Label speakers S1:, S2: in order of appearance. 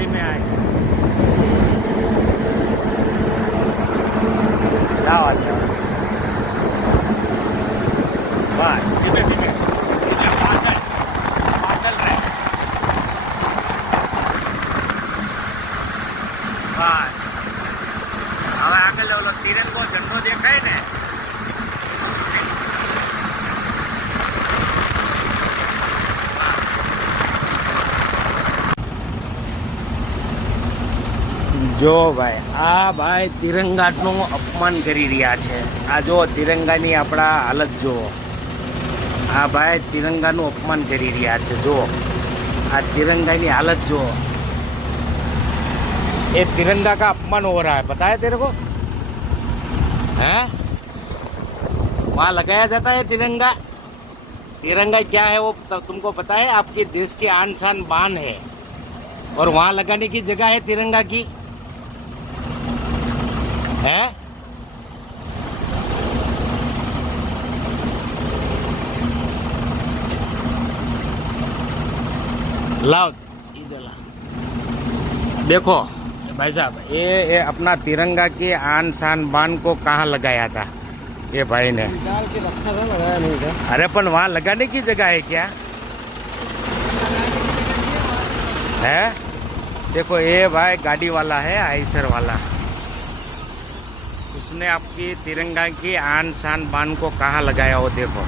S1: trên này rồi rồi tiếp tục tiếp tục Hello, Lottie. જો ભાઈ આ ભાઈ તિરંગાનું અપમાન કરી રહ્યા છે આ જો તિરંગાની આપણા હાલત જુઓ આ ભાઈ તિરંગાનું અપમાન કરી રહ્યા છે જો આ તિરંગાની હાલત જુઓ ये तिरंगा का अपमान हो रहा है पता है तेरे को हैं वहाँ लगाया जाता है तिरंगा तिरंगा क्या है वो तुमको पता है आपके देश के आन शान बान है और वहाँ लगाने की जगह है तिरंगा की है? लाओ। इधर ला देखो भाई साहब ये ये अपना तिरंगा की आन शान बान को कहाँ लगाया था? ये भाई ने।
S2: के रखा था लगाया नहीं था।
S1: अरे पण वहाँ लगाने की जगह है क्या? है? देखो ये भाई गाड़ी वाला है आइसर वाला। उसने आपकी तिरंगा की आन शान बान को कहाँ लगाया हो देखो।